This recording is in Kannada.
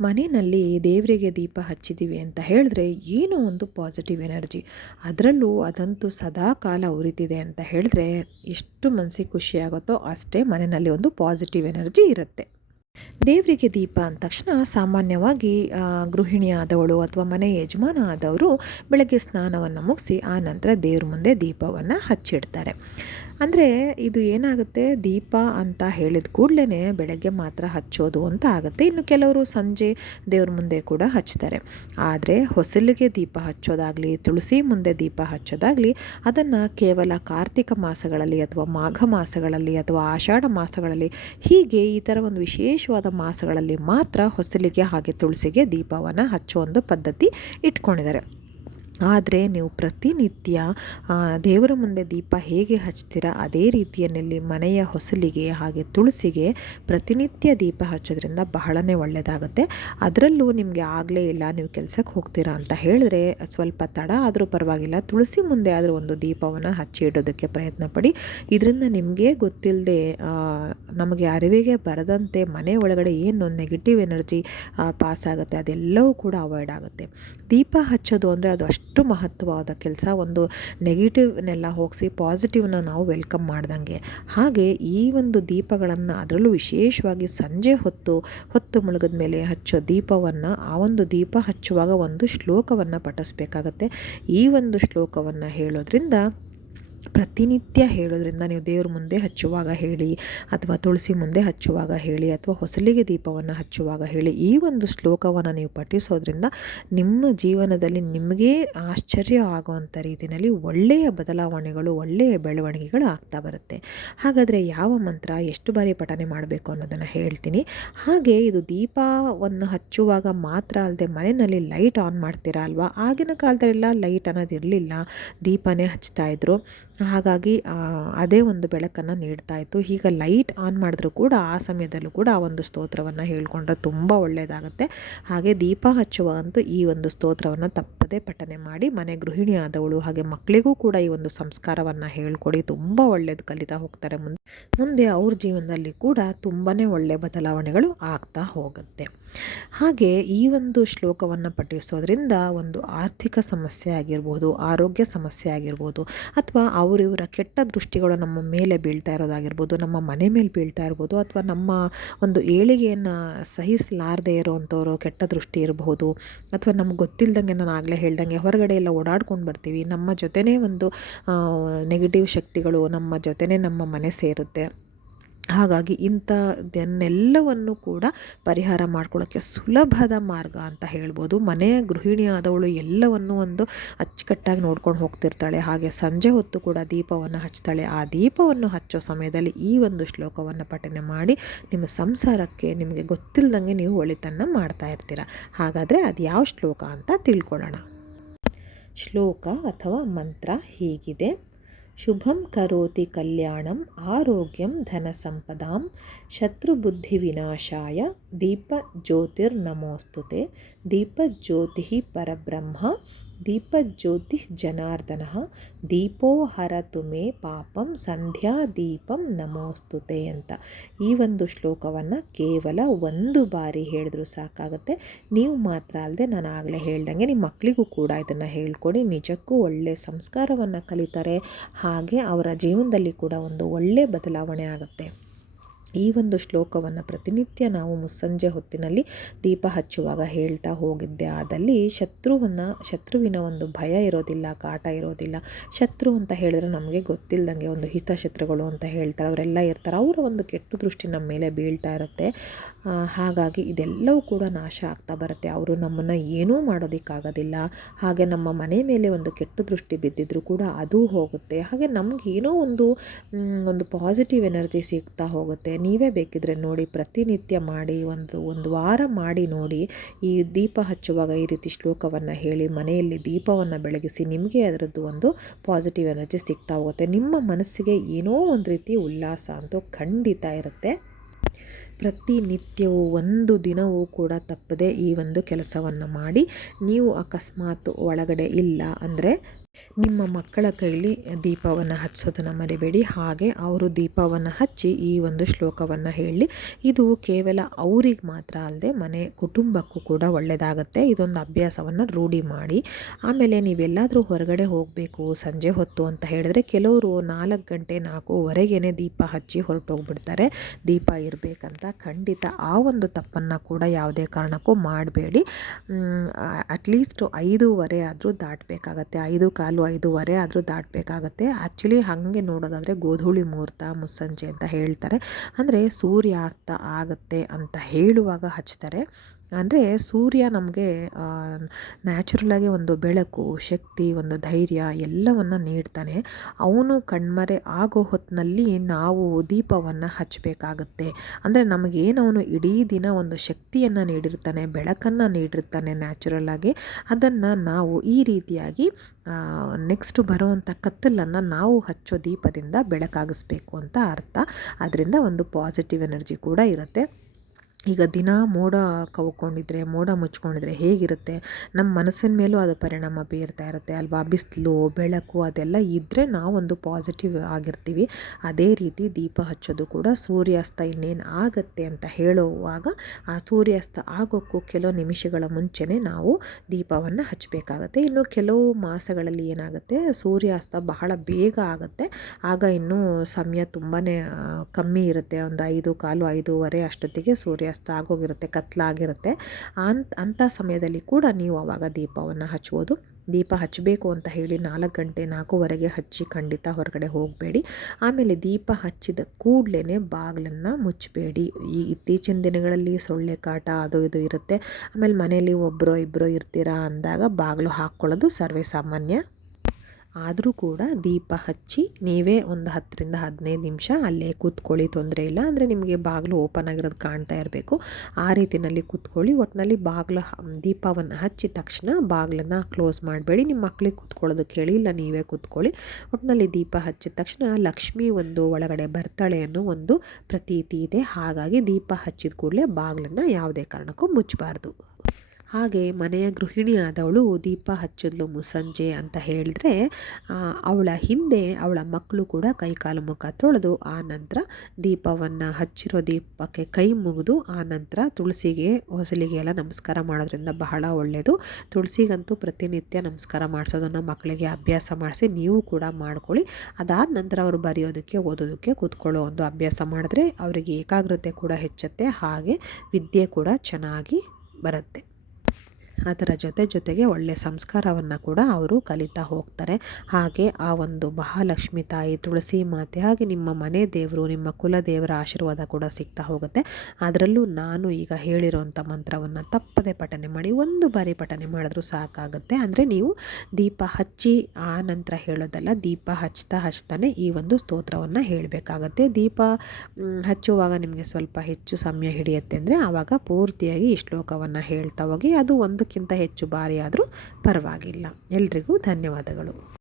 ಮನೆಯಲ್ಲಿ ದೇವರಿಗೆ ದೀಪ ಹಚ್ಚಿದ್ದೀವಿ ಅಂತ ಹೇಳಿದ್ರೆ ಏನೋ ಒಂದು ಪಾಸಿಟಿವ್ ಎನರ್ಜಿ ಅದರಲ್ಲೂ ಅದಂತೂ ಸದಾ ಕಾಲ ಉರಿತಿದೆ ಅಂತ ಹೇಳಿದ್ರೆ ಎಷ್ಟು ಮನಸ್ಸಿಗೆ ಖುಷಿಯಾಗುತ್ತೋ ಅಷ್ಟೇ ಮನೆಯಲ್ಲಿ ಒಂದು ಪಾಸಿಟಿವ್ ಎನರ್ಜಿ ಇರುತ್ತೆ. ದೇವರಿಗೆ ದೀಪ ಅಂದ ತಕ್ಷಣ ಸಾಮಾನ್ಯವಾಗಿ ಗೃಹಿಣಿ ಆದವಳು ಅಥವಾ ಮನೆ ಯಜಮಾನ ಆದವರು ಬೆಳಗ್ಗೆ ಸ್ನಾನವನ್ನು ಮುಗಿಸಿ, ಆ ನಂತರ ದೇವ್ರ ಮುಂದೆ ದೀಪವನ್ನು ಹಚ್ಚಿಡ್ತಾರೆ. ಅಂದರೆ ಇದು ಏನಾಗುತ್ತೆ? ದೀಪ ಅಂತ ಹೇಳಿದ ಕೂಡಲೇ ಬೆಳಗ್ಗೆ ಮಾತ್ರ ಹಚ್ಚೋದು ಅಂತ ಆಗುತ್ತೆ. ಇನ್ನು ಕೆಲವರು ಸಂಜೆ ದೇವ್ರ ಮುಂದೆ ಕೂಡ ಹಚ್ತಾರೆ. ಆದರೆ ಹೊಸಲಿಗೆ ದೀಪ ಹಚ್ಚೋದಾಗಲಿ, ತುಳಸಿ ಮುಂದೆ ದೀಪ ಹಚ್ಚೋದಾಗಲಿ, ಅದನ್ನು ಕೇವಲ ಕಾರ್ತಿಕ ಮಾಸಗಳಲ್ಲಿ ಅಥವಾ ಮಾಘ ಮಾಸಗಳಲ್ಲಿ ಅಥವಾ ಆಷಾಢ ಮಾಸಗಳಲ್ಲಿ ಹೀಗೆ ಈ ಥರ ಒಂದು ವಿಶೇಷವಾದ ಮಾಸಗಳಲ್ಲಿ ಮಾತ್ರ ಹೊಸಲಿಗೆ ಹಾಗೆ ತುಳಸಿಗೆ ದೀಪವನ್ನು ಹಚ್ಚೋ ಒಂದು ಪದ್ಧತಿ ಇಟ್ಕೊಂಡಿದ್ದಾರೆ. ಆದರೆ ನೀವು ಪ್ರತಿನಿತ್ಯ ದೇವರ ಮುಂದೆ ದೀಪ ಹೇಗೆ ಹಚ್ತೀರ, ಅದೇ ರೀತಿಯಲ್ಲಿ ಮನೆಯ ಹೊಸಲಿಗೆ ಹಾಗೆ ತುಳಸಿಗೆ ಪ್ರತಿನಿತ್ಯ ದೀಪ ಹಚ್ಚೋದ್ರಿಂದ ಬಹಳನೇ ಒಳ್ಳೆಯದಾಗುತ್ತೆ ಅದರಲ್ಲೂ ನಿಮಗೆ ಆಗಲೇ ಇಲ್ಲ, ನೀವು ಕೆಲಸಕ್ಕೆ ಹೋಗ್ತೀರಾ ಅಂತ ಹೇಳಿದ್ರೆ ಸ್ವಲ್ಪ ತಡ ಆದರೂ ಪರವಾಗಿಲ್ಲ, ತುಳಸಿ ಮುಂದೆ ಆದರೂ ಒಂದು ದೀಪವನ್ನು ಹಚ್ಚಿ ಇಡೋದಕ್ಕೆ ಪ್ರಯತ್ನ ಪಡಿ. ಇದರಿಂದ ನಿಮಗೆ ಗೊತ್ತಿಲ್ಲದೆ ನಮಗೆ ಅರಿವಿಗೆ ಬರದಂತೆ ಮನೆ ಒಳಗಡೆ ಏನು ನೆಗೆಟಿವ್ ಎನರ್ಜಿ ಪಾಸ್ ಆಗುತ್ತೆ ಅದೆಲ್ಲವೂ ಕೂಡ ಅವಾಯ್ಡ್ ಆಗುತ್ತೆ. ದೀಪ ಹಚ್ಚೋದು ಅಂದರೆ ಅದು ಅಷ್ಟು ಎಷ್ಟು ಮಹತ್ವವಾದ ಕೆಲಸ ಒಂದು ನೆಗೆಟಿವ್ನೆಲ್ಲ ಹೋಗಿಸಿ ಪಾಸಿಟಿವ್ನ ನಾವು ವೆಲ್ಕಮ್ ಮಾಡ್ದಂಗೆ. ಹಾಗೆ ಈ ಒಂದು ದೀಪಗಳನ್ನು ಅದರಲ್ಲೂ ವಿಶೇಷವಾಗಿ ಸಂಜೆ ಹೊತ್ತು ಹೊತ್ತು ಮುಳುಗದ ಮೇಲೆ ಹಚ್ಚೋ ದೀಪವನ್ನು ಆ ಒಂದು ದೀಪ ಹಚ್ಚುವಾಗ ಒಂದು ಶ್ಲೋಕವನ್ನು ಪಠಿಸ್ಬೇಕಾಗತ್ತೆ. ಈ ಒಂದು ಶ್ಲೋಕವನ್ನು ಹೇಳೋದ್ರಿಂದ ಪ್ರತಿನಿತ್ಯ ಹೇಳೋದ್ರಿಂದ ನೀವು ದೇವ್ರ ಮುಂದೆ ಹಚ್ಚುವಾಗ ಹೇಳಿ, ಅಥವಾ ತುಳಸಿ ಮುಂದೆ ಹಚ್ಚುವಾಗ ಹೇಳಿ, ಅಥವಾ ಹೊಸಲಿಗೆ ದೀಪವನ್ನು ಹಚ್ಚುವಾಗ ಹೇಳಿ, ಈ ಒಂದು ಶ್ಲೋಕವನ್ನು ನೀವು ಪಠಿಸೋದ್ರಿಂದ ನಿಮ್ಮ ಜೀವನದಲ್ಲಿ ನಿಮಗೆ ಆಶ್ಚರ್ಯ ಆಗುವಂಥ ರೀತಿಯಲ್ಲಿ ಒಳ್ಳೆಯ ಬದಲಾವಣೆಗಳು, ಒಳ್ಳೆಯ ಬೆಳವಣಿಗೆಗಳು ಆಗ್ತಾ ಬರುತ್ತೆ. ಹಾಗಾದರೆ ಯಾವ ಮಂತ್ರ ಎಷ್ಟು ಬಾರಿ ಪಠನೆ ಮಾಡಬೇಕು ಅನ್ನೋದನ್ನು ಹೇಳ್ತೀನಿ. ಹಾಗೆ ಇದು ದೀಪವನ್ನು ಹಚ್ಚುವಾಗ ಮಾತ್ರ ಅಲ್ಲದೆ ಮನೆಯಲ್ಲಿ ಲೈಟ್ ಆನ್ ಮಾಡ್ತೀರಾ ಅಲ್ವಾ? ಆಗಿನ ಕಾಲದಲ್ಲೆಲ್ಲ ಲೈಟ್ ಅನ್ನೋದು ಇರಲಿಲ್ಲ ದೀಪನೇ ಹಚ್ತಾ ಇದ್ರು. ಹಾಗಾಗಿ ಅದೇ ಒಂದು ಬೆಳಕನ್ನು ನೀಡ್ತಾ ಇತ್ತು. ಈಗ ಲೈಟ್ ಆನ್ ಮಾಡಿದ್ರು ಕೂಡ ಆ ಸಮಯದಲ್ಲೂ ಕೂಡ ಆ ಒಂದು ಸ್ತೋತ್ರವನ್ನು ಹೇಳ್ಕೊಂಡ್ರೆ ತುಂಬ ಒಳ್ಳೆಯದಾಗುತ್ತೆ ಹಾಗೆ ದೀಪ ಹಚ್ಚುವ ಅಂತೂ ಈ ಒಂದು ಸ್ತೋತ್ರವನ್ನು ತಪ್ಪದೇ ಪಠನೆ ಮಾಡಿ ಮನೆ ಗೃಹಿಣಿ ಆದವಳು ಹಾಗೆ ಮಕ್ಕಳಿಗೂ ಕೂಡ ಈ ಒಂದು ಸಂಸ್ಕಾರವನ್ನು ಹೇಳ್ಕೊಡಿ. ತುಂಬ ಒಳ್ಳೇದು ಕಲಿತಾ ಹೋಗ್ತಾರೆ ಮುಂದೆ. ಮುಂದೆ ಅವ್ರ ಜೀವನದಲ್ಲಿ ಕೂಡ ತುಂಬಾ ಒಳ್ಳೆಯ ಬದಲಾವಣೆಗಳು ಆಗ್ತಾ ಹೋಗುತ್ತೆ. ಹಾಗೆ ಈ ಒಂದು ಶ್ಲೋಕವನ್ನು ಪಠಿಸೋದ್ರಿಂದ ಒಂದು ಆರ್ಥಿಕ ಸಮಸ್ಯೆ ಆಗಿರ್ಬೋದು, ಆರೋಗ್ಯ ಸಮಸ್ಯೆ ಆಗಿರ್ಬೋದು, ಅಥವಾ ಅವರಿವರ ಕೆಟ್ಟ ದೃಷ್ಟಿಗಳು ನಮ್ಮ ಮೇಲೆ ಬೀಳ್ತಾ ಇರೋದಾಗಿರ್ಬೋದು, ನಮ್ಮ ಮನೆ ಮೇಲೆ ಬೀಳ್ತಾ ಇರ್ಬೋದು, ಅಥವಾ ನಮ್ಮ ಒಂದು ಏಳಿಗೆಯನ್ನು ಸಹಿಸಲಾರದೆ ಇರೋವಂಥವ್ರು ಕೆಟ್ಟ ದೃಷ್ಟಿ ಇರಬಹುದು ಅಥವಾ ನಮ್ಗೆ ಗೊತ್ತಿಲ್ಲದಂಗೆ ನಾನು ಆಗಲೇ ಹೇಳ್ದಂಗೆ ಹೊರಗಡೆ ಎಲ್ಲ ಓಡಾಡ್ಕೊಂಡು ಬರ್ತೀವಿ, ನಮ್ಮ ಜೊತೆನೇ ಒಂದು ನೆಗೆಟಿವ್ ಶಕ್ತಿಗಳು ನಮ್ಮ ಜೊತೆನೇ ನಮ್ಮ ಮನೆ ಸೇರುತ್ತೆ. ಹಾಗಾಗಿ ಇಂಥದ್ದನ್ನೆಲ್ಲವನ್ನು ಕೂಡ ಪರಿಹಾರ ಮಾಡ್ಕೊಳ್ಳೋಕ್ಕೆ ಸುಲಭದ ಮಾರ್ಗ ಅಂತ ಹೇಳ್ಬೋದು. ಮನೆಯ ಗೃಹಿಣಿಯಾದವಳು ಎಲ್ಲವನ್ನು ಒಂದು ಅಚ್ಚುಕಟ್ಟಾಗಿ ನೋಡ್ಕೊಂಡು ಹೋಗ್ತಿರ್ತಾಳೆ. ಹಾಗೆ ಸಂಜೆ ಹೊತ್ತು ಕೂಡ ದೀಪವನ್ನು ಹಚ್ತಾಳೆ. ಆ ದೀಪವನ್ನು ಹಚ್ಚೋ ಸಮಯದಲ್ಲಿ ಈ ಒಂದು ಶ್ಲೋಕವನ್ನು ಪಠನೆ ಮಾಡಿ ನಿಮ್ಮ ಸಂಸಾರಕ್ಕೆ ನಿಮಗೆ ಗೊತ್ತಿಲ್ಲದಂಗೆ ನೀವು ಒಳಿತನ್ನು ಮಾಡ್ತಾ ಇರ್ತೀರ. ಹಾಗಾದರೆ ಅದು ಯಾವ ಶ್ಲೋಕ ಅಂತ ತಿಳ್ಕೊಳ್ಳೋಣ. ಶ್ಲೋಕ ಅಥವಾ ಮಂತ್ರ ಹೀಗಿದೆ. శుభం కరోతి కళ్యాణం ఆరోగ్యం ధనసంపదాం శత్రుబుద్ధివినాశాయ దీపజ్యోతిర్నమోస్తుతే దీపజ్యోతి పరబ్రహ్మ ಜನಾರ್ದನ ದೀಪೋ ಹರತು ಮೇ ಪಾಪಂ ಸಂಧ್ಯಾ ದೀಪಂ ನಮೋಸ್ತುತೆ ಅಂತ. ಈ ಒಂದು ಶ್ಲೋಕವನ್ನು ಕೇವಲ ಒಂದು ಬಾರಿ ಹೇಳಿದ್ರು ಸಾಕಾಗುತ್ತೆ. ನೀವು ಮಾತ್ರ ಅಲ್ಲದೆ ನಾನು ಆಗಲೇ ಹೇಳ್ದಂಗೆ ನಿಮ್ಮ ಮಕ್ಕಳಿಗೂ ಕೂಡ ಇದನ್ನು ಹೇಳ್ಕೊಡಿ. ನಿಜಕ್ಕೂ ಒಳ್ಳೆಯ ಸಂಸ್ಕಾರವನ್ನು ಕಲಿತಾರೆ ಹಾಗೆ ಅವರ ಜೀವನದಲ್ಲಿ ಕೂಡ ಒಂದು ಒಳ್ಳೆಯ ಬದಲಾವಣೆ ಆಗುತ್ತೆ. ಈ ಒಂದು ಶ್ಲೋಕವನ್ನು ಪ್ರತಿನಿತ್ಯ ನಾವು ಮುಸ್ಸಂಜೆ ಹೊತ್ತಿನಲ್ಲಿ ದೀಪ ಹಚ್ಚುವಾಗ ಹೇಳ್ತಾ ಹೋಗಿದ್ದೆ. ಆದಲ್ಲಿ ಶತ್ರುವನ್ನು, ಶತ್ರುವಿನ ಒಂದು ಭಯ ಇರೋದಿಲ್ಲ, ಕಾಟ ಇರೋದಿಲ್ಲ. ಶತ್ರು ಅಂತ ಹೇಳಿದ್ರೆ ನಮಗೆ ಗೊತ್ತಿಲ್ಲದಂಗೆ ಒಂದು ಹಿತಶತ್ರುಗಳು ಅಂತ ಹೇಳ್ತಾರೆ. ಅವರೆಲ್ಲ ಇರ್ತಾರೆ. ಅವರ ಒಂದು ಕೆಟ್ಟ ದೃಷ್ಟಿ ನಮ್ಮ ಮೇಲೆ ಬೀಳ್ತಾ ಇರುತ್ತೆ. ಹಾಗಾಗಿ ಇದೆಲ್ಲವೂ ಕೂಡ ನಾಶ ಆಗ್ತಾ ಬರುತ್ತೆ. ಅವರು ನಮ್ಮನ್ನು ಏನೂ ಮಾಡೋದಕ್ಕಾಗೋದಿಲ್ಲ. ಹಾಗೆ ನಮ್ಮ ಮನೆ ಮೇಲೆ ಒಂದು ಕೆಟ್ಟ ದೃಷ್ಟಿ ಬಿದ್ದಿದ್ರು ಕೂಡ ಅದು ಹೋಗುತ್ತೆ. ಹಾಗೆ ನಮಗೇನೋ ಒಂದು ಒಂದು ಪಾಸಿಟಿವ್ ಎನರ್ಜಿ ಸಿಗ್ತಾ ಹೋಗುತ್ತೆ. ನೀವೇ ಬೇಕಿದ್ರೆ ನೋಡಿ, ಪ್ರತಿನಿತ್ಯ ಮಾಡಿ, ಒಂದು ಒಂದು ವಾರ ಮಾಡಿ ನೋಡಿ ಈ ದೀಪ ಹಚ್ಚುವಾಗ ಈ ರೀತಿ ಶ್ಲೋಕವನ್ನು ಹೇಳಿ, ಮನೆಯಲ್ಲಿ ದೀಪವನ್ನು ಬೆಳಗಿಸಿ ನಿಮಗೆ ಅದರದ್ದು ಒಂದು ಪಾಸಿಟಿವ್ ಎನರ್ಜಿ ಸಿಗ್ತಾ ಹೋಗುತ್ತೆ. ನಿಮ್ಮ ಮನಸ್ಸಿಗೆ ಏನೋ ಒಂದು ರೀತಿ ಉಲ್ಲಾಸ ಅಂತೂ ಖಂಡಿತ ಇರುತ್ತೆ. ಪ್ರತಿನಿತ್ಯವೂ ಒಂದು ದಿನವೂ ಕೂಡ ತಪ್ಪದೆ ಈ ಒಂದು ಕೆಲಸವನ್ನು ಮಾಡಿ, ನೀವು ಅಕಸ್ಮಾತ್ ಒಳಗಡೆ ಇಲ್ಲ ಅಂದರೆ ನಿಮ್ಮ ಮಕ್ಕಳ ಕೈಲಿ ದೀಪವನ್ನು ಹಚ್ಚೋದನ್ನು ಮರಿಬೇಡಿ. ಹಾಗೆ ಅವರು ದೀಪವನ್ನು ಹಚ್ಚಿ ಈ ಒಂದು ಶ್ಲೋಕವನ್ನು ಹೇಳಿ, ಇದು ಕೇವಲ ಅವ್ರಿಗೆ ಮಾತ್ರ ಅಲ್ಲದೆ ಮನೆ ಕುಟುಂಬಕ್ಕೂ ಕೂಡ ಒಳ್ಳೆಯದಾಗುತ್ತೆ ಇದೊಂದು ಅಭ್ಯಾಸವನ್ನು ರೂಢಿ ಮಾಡಿ. ಆಮೇಲೆ ನೀವೆಲ್ಲಾದರೂ ಹೊರಗಡೆ ಹೋಗಬೇಕು, ಸಂಜೆ ಹೊತ್ತು ಅಂತ ಹೇಳಿದ್ರೆ ಕೆಲವರು ನಾಲ್ಕು ಗಂಟೆ ನಾಲ್ಕೂವರೆಗೇ ದೀಪ ಹಚ್ಚಿ ಹೊರಟೋಗ್ಬಿಡ್ತಾರೆ. ದೀಪ ಇರಬೇಕಂತ ಖಂಡಿತ ಆ ಒಂದು ತಪ್ಪನ್ನು ಕೂಡ ಯಾವುದೇ ಕಾರಣಕ್ಕೂ ಮಾಡಬೇಡಿ. ಅಟ್ಲೀಸ್ಟ್ ಐದೂವರೆ ಆದರೂ ದಾಟಬೇಕಾಗತ್ತೆ. ಐದು ಕಾಲು ಐದೂವರೆ ಆದರೂ ದಾಟಬೇಕಾಗತ್ತೆ. ಆ್ಯಕ್ಚುಲಿ ಹಾಗೆ ನೋಡೋದಾದರೆ ಗೋಧೂಳಿ ಮುಹೂರ್ತ, ಮುಸ್ಸಂಜೆ ಅಂತ ಹೇಳ್ತಾರೆ. ಅಂದರೆ ಸೂರ್ಯಾಸ್ತ ಆಗುತ್ತೆ ಅಂತ ಹೇಳುವಾಗ ಹಚ್ತಾರೆ. ಅಂದರೆ ಸೂರ್ಯ ನಮಗೆ ನ್ಯಾಚುರಲಾಗಿ ಒಂದು ಬೆಳಕು, ಶಕ್ತಿ, ಒಂದು ಧೈರ್ಯ ಎಲ್ಲವನ್ನು ನೀಡ್ತಾನೆ. ಅವನು ಕಣ್ಮರೆ ಆಗೋ ಹೊತ್ತಿನಲ್ಲಿ ನಾವು ದೀಪವನ್ನು ಹಚ್ಚಬೇಕಾಗತ್ತೆ ಅಂದರೆ ನಮಗೇನು ಅವನು ಇಡೀ ದಿನ ಒಂದು ಶಕ್ತಿಯನ್ನು ನೀಡಿರ್ತಾನೆ, ಬೆಳಕನ್ನು ನೀಡಿರ್ತಾನೆ ನ್ಯಾಚುರಲ್ಲಾಗಿ ಅದನ್ನು ನಾವು ಈ ರೀತಿಯಾಗಿ ನೆಕ್ಸ್ಟ್ ಬರುವಂಥ ಕತ್ತಲನ್ನು ನಾವು ಹಚ್ಚೋ ದೀಪದಿಂದ ಬೆಳಕಾಗಿಸ್ಬೇಕು ಅಂತ ಅರ್ಥ. ಅದರಿಂದ ಒಂದು ಪಾಸಿಟಿವ್ ಎನರ್ಜಿ ಕೂಡ ಇರುತ್ತೆ. ಈಗ ದಿನ ಮೋಡ ಕವ್ಕೊಂಡಿದ್ರೆ, ಮೋಡ ಮುಚ್ಕೊಂಡಿದ್ರೆ ಹೇಗಿರುತ್ತೆ? ನಮ್ಮ ಮನಸ್ಸಿನ ಮೇಲೂ ಅದು ಪರಿಣಾಮ ಬೀರ್ತಾ ಇರುತ್ತೆ ಅಲ್ವಾ? ಬಿಸಿಲು, ಬೆಳಕು ಅದೆಲ್ಲ ಇದ್ದರೆ ನಾವೊಂದು ಪಾಸಿಟಿವ್ ಆಗಿರ್ತೀವಿ. ಅದೇ ರೀತಿ ದೀಪ ಹಚ್ಚೋದು ಕೂಡ ಸೂರ್ಯಾಸ್ತ ಇನ್ನೇನು ಆಗತ್ತೆ ಅಂತ ಹೇಳುವಾಗ ಆ ಸೂರ್ಯಾಸ್ತ ಆಗೋಕ್ಕೂ ಕೆಲವು ನಿಮಿಷಗಳ ಮುಂಚೆನೇ ನಾವು ದೀಪವನ್ನು ಹಚ್ಚಬೇಕಾಗತ್ತೆ ಇನ್ನು ಕೆಲವು ಮಾಸಗಳಲ್ಲಿ ಏನಾಗುತ್ತೆ, ಸೂರ್ಯಾಸ್ತ ಬಹಳ ಬೇಗ ಆಗುತ್ತೆ. ಆಗ ಇನ್ನೂ ಸಮಯ ತುಂಬಾ ಕಮ್ಮಿ ಇರುತ್ತೆ. ಒಂದು ಐದು, ಕಾಲು ಐದೂವರೆ ಅಷ್ಟೊತ್ತಿಗೆ ಸೂರ್ಯಾಸ್ತ ಆಗೋಗಿರುತ್ತೆ, ಕತ್ಲಾಗಿರುತ್ತೆ. ಅಂತ, ಅಂಥ ಸಮಯದಲ್ಲಿ ಕೂಡ ನೀವು ಆವಾಗ ದೀಪವನ್ನು ಹಚ್ಬೋದು. ದೀಪ ಹಚ್ಚಬೇಕು ಅಂತ ಹೇಳಿ ನಾಲ್ಕು ಗಂಟೆ, ನಾಲ್ಕೂವರೆಗೆ ಹಚ್ಚಿ ಖಂಡಿತ ಹೊರಗಡೆ ಹೋಗಬೇಡಿ. ಆಮೇಲೆ ದೀಪ ಹಚ್ಚಿದ ಕೂಡಲೇ ಬಾಗಿಲನ್ನು ಮುಚ್ಚಬೇಡಿ ಈ ಇತ್ತೀಚಿನ ದಿನಗಳಲ್ಲಿ ಸೊಳ್ಳೆ ಕಾಟ ಅದು ಇದು ಇರುತ್ತೆ. ಆಮೇಲೆ ಮನೆಯಲ್ಲಿ ಒಬ್ಬರೋ ಇಬ್ಬರೋ ಇರ್ತೀರಾ ಅಂದಾಗ ಬಾಗಿಲು ಹಾಕ್ಕೊಳ್ಳೋದು ಸರ್ವೇ ಸಾಮಾನ್ಯ. ಆದರೂ ಕೂಡ ದೀಪ ಹಚ್ಚಿ ನೀವೇ ಒಂದು ಹತ್ತರಿಂದ ಹದಿನೈದು ನಿಮಿಷ ಅಲ್ಲೇ ಕೂತ್ಕೊಳ್ಳಿ, ತೊಂದರೆ ಇಲ್ಲ. ಅಂದರೆ ನಿಮಗೆ ಬಾಗಿಲು ಓಪನ್ ಆಗಿರೋದು ಕಾಣ್ತಾ ಇರಬೇಕು. ಆ ರೀತಿಯಲ್ಲಿ ಕೂತ್ಕೊಳ್ಳಿ. ಒಟ್ಟಿನಲ್ಲಿ ಬಾಗಿಲು ದೀಪವನ್ನು ಹಚ್ಚಿದ ತಕ್ಷಣ ಬಾಗಿಲನ್ನು ಕ್ಲೋಸ್ ಮಾಡಬೇಡಿ. ನಿಮ್ಮ ಮಕ್ಕಳಿಗೆ ಕೂತ್ಕೊಳ್ಳೋದಕ್ಕೆ ಹೇಳಿ, ಇಲ್ಲ ನೀವೇ ಕೂತ್ಕೊಳ್ಳಿ. ಒಟ್ಟಿನಲ್ಲಿ ದೀಪ ಹಚ್ಚಿದ ತಕ್ಷಣ ಲಕ್ಷ್ಮಿ ಒಂದು ಒಳಗಡೆ ಬರ್ತಾಳೆ ಅನ್ನೋ ಒಂದು ಪ್ರತೀತಿ ಇದೆ. ಹಾಗಾಗಿ ದೀಪ ಹಚ್ಚಿದ ಕೂಡಲೇ ಬಾಗಿಲನ್ನು ಯಾವುದೇ ಕಾರಣಕ್ಕೂ ಮುಚ್ಚಬಾರ್ದು. ಹಾಗೆ ಮನೆಯ ಗೃಹಿಣಿ ಆದವಳು ದೀಪ ಹಚ್ಚಿದ್ಲು ಮುಸಂಜೆ ಅಂತ ಹೇಳಿದ್ರೆ ಅವಳ ಹಿಂದೆ ಅವಳ ಮಕ್ಕಳು ಕೂಡ ಕೈಕಾಲು ಮುಖ ತೊಳೆದು ಆ ನಂತರ ದೀಪವನ್ನು ಹಚ್ಚಿರೋ ದೀಪಕ್ಕೆ ಕೈ ಮುಗಿದು ಆ ನಂತರ ತುಳಸಿಗೆ ಹೊಸಲಿಗೆ ಎಲ್ಲ ನಮಸ್ಕಾರ ಮಾಡೋದ್ರಿಂದ ಬಹಳ ಒಳ್ಳೆಯದು. ತುಳಸಿಗಂತೂ ಪ್ರತಿನಿತ್ಯ ನಮಸ್ಕಾರ ಮಾಡಿಸೋದನ್ನು ಮಕ್ಕಳಿಗೆ ಅಭ್ಯಾಸ ಮಾಡಿಸಿ ನೀವು ಕೂಡ ಮಾಡ್ಕೊಳ್ಳಿ. ಅದಾದ ನಂತರ ಅವರು ಬರೆಯೋದಕ್ಕೆ, ಓದೋದಕ್ಕೆ ಕೂತ್ಕೊಳ್ಳೋ ಒಂದು ಅಭ್ಯಾಸ ಮಾಡಿದ್ರೆ ಅವರಿಗೆ ಏಕಾಗ್ರತೆ ಕೂಡ ಹೆಚ್ಚುತ್ತೆ, ಹಾಗೆ ವಿದ್ಯೆ ಕೂಡ ಚೆನ್ನಾಗಿ ಬರುತ್ತೆ. ಅದರ ಜೊತೆ ಜೊತೆಗೆ ಒಳ್ಳೆಯ ಸಂಸ್ಕಾರವನ್ನು ಕೂಡ ಅವರು ಕಲಿತಾ ಹೋಗ್ತಾರೆ. ಹಾಗೆ ಆ ಒಂದು ಮಹಾಲಕ್ಷ್ಮಿ ತಾಯಿ ತುಳಸಿ ಮಾತೆ, ಹಾಗೆ ನಿಮ್ಮ ಮನೆ ದೇವರು, ನಿಮ್ಮ ಕುಲ ದೇವರ ಆಶೀರ್ವಾದ ಕೂಡ ಸಿಗ್ತಾ ಹೋಗುತ್ತೆ. ಅದರಲ್ಲೂ ನಾನು ಈಗ ಹೇಳಿರುವಂಥ ಮಂತ್ರವನ್ನು ತಪ್ಪದೆ ಪಠನೆ ಮಾಡಿ, ಒಂದು ಬಾರಿ ಪಠನೆ ಮಾಡಿದ್ರೂ ಸಾಕಾಗುತ್ತೆ. ಅಂದರೆ ನೀವು ದೀಪ ಹಚ್ಚಿ, ಆ ನಂತರ ಹೇಳೋದಲ್ಲ, ದೀಪ ಹಚ್ತಾ ಹಚ್ತಾನೆ ಈ ಒಂದು ಸ್ತೋತ್ರವನ್ನು ಹೇಳಬೇಕಾಗತ್ತೆ. ದೀಪ ಹಚ್ಚುವಾಗ ನಿಮಗೆ ಸ್ವಲ್ಪ ಹೆಚ್ಚು ಸಮಯ ಹಿಡಿಯುತ್ತೆ ಅಂದರೆ ಆವಾಗ ಪೂರ್ತಿಯಾಗಿ ಈ ಶ್ಲೋಕವನ್ನು ಹೇಳ್ತಾ ಹೋಗಿ, ಅದು ಒಂದು ಅದಕ್ಕಿಂತ ಹೆಚ್ಚು ಭಾರಿಯಾದರೂ ಪರವಾಗಿಲ್ಲ. ಎಲ್ರಿಗೂ ಧನ್ಯವಾದಗಳು.